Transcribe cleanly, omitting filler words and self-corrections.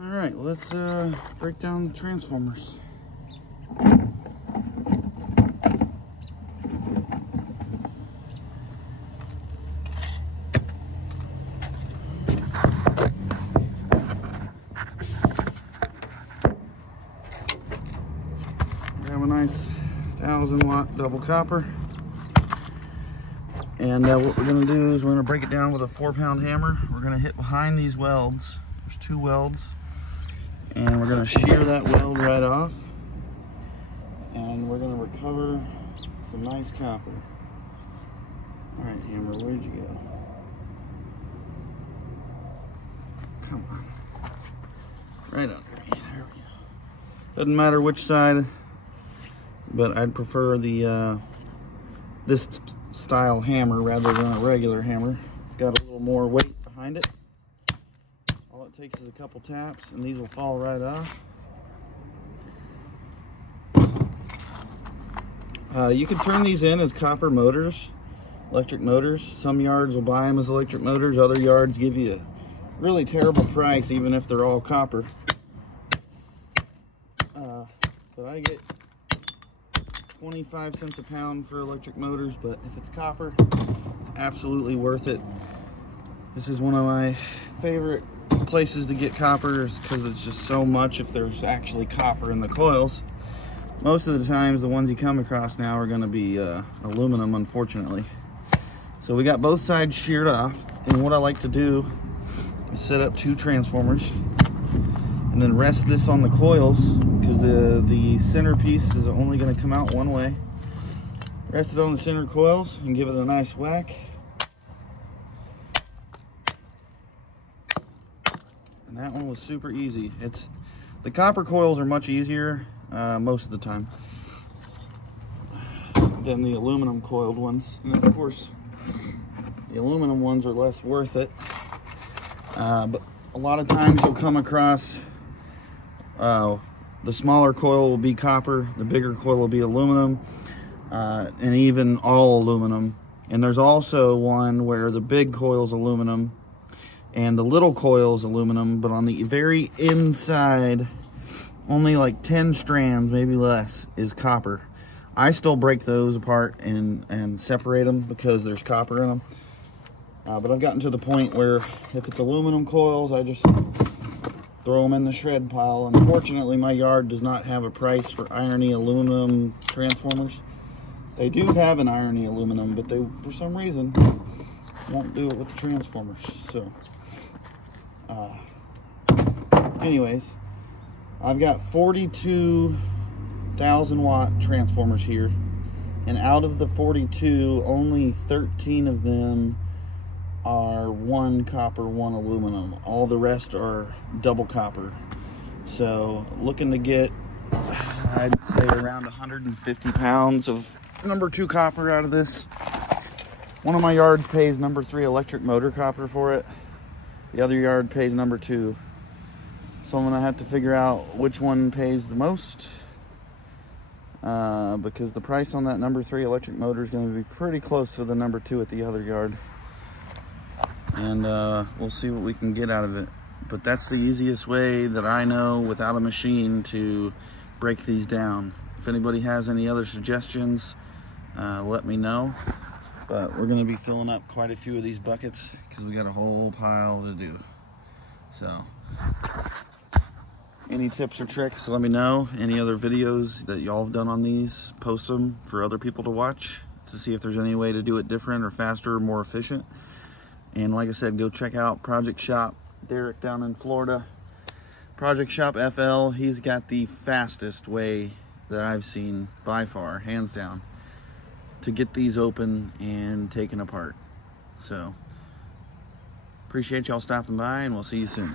All right, let's break down the transformers. Grab a nice 1000-watt double copper. And what we're gonna do is we're gonna break it down with a 4-pound hammer. We're gonna hit behind these welds. There's 2 welds. And we're gonna shear that weld right off. And we're gonna recover some nice copper. All right, hammer, where'd you go? Come on. Right under me, there we go. Doesn't matter which side, but I'd prefer the this style hammer rather than a regular hammer. It's got a little more weight behind it. All it takes is a couple taps and these will fall right off. You can turn these in as copper motors, electric motors. Some yards will buy them as electric motors. Other yards give you a really terrible price even if they're all copper. But I get 25 cents a pound for electric motors, but if it's copper, it's absolutely worth it. This is one of my favorite places to get copper because it's just so much if there's actually copper in the coils. Most of the times the ones you come across now are going to be aluminum, unfortunately. So we got both sides sheared off, and what I like to do is set up 2 transformers and then rest this on the coils because the center piece is only going to come out one way. Rest it on the center coils and give it a nice whack. And that one was super easy. The copper coils are much easier most of the time than the aluminum coiled ones. And of course, the aluminum ones are less worth it. But a lot of times you'll come across the smaller coil will be copper, the bigger coil will be aluminum, and even all aluminum. And there's also one where the big coil is aluminum and the little coil is aluminum, but on the very inside, only like 10 strands, maybe less, is copper. I still break those apart and separate them because there's copper in them. But I've gotten to the point where if it's aluminum coils, I just throw them in the shred pile. Unfortunately, my yard does not have a price for irony aluminum transformers. They do have an irony aluminum, but they, for some reason, won't do it with the transformers. So, anyways, I've got 42 1000-watt transformers here, and out of the 42, only 13 of them are 1 copper, 1 aluminum. All the rest are double copper. So looking to get, I'd say, around 150 pounds of number 2 copper out of this. One of my yards pays number 3 electric motor copper for it. The other yard pays number 2. So I'm gonna have to figure out which one pays the most, because the price on that number 3 electric motor is gonna be pretty close to the number 2 at the other yard. And we'll see what we can get out of it. But that's the easiest way that I know without a machine to break these down. If anybody has any other suggestions, let me know. But we're gonna be filling up quite a few of these buckets because we got a whole pile to do. So, any tips or tricks, let me know. Any other videos that y'all have done on these, post them for other people to watch to see if there's any way to do it different or faster or more efficient. And like I said, go check out Project Shop Derek down in Florida. Project Shop FL, he's got the fastest way that I've seen by far, hands down, to get these open and taken apart. So, appreciate y'all stopping by, and we'll see you soon.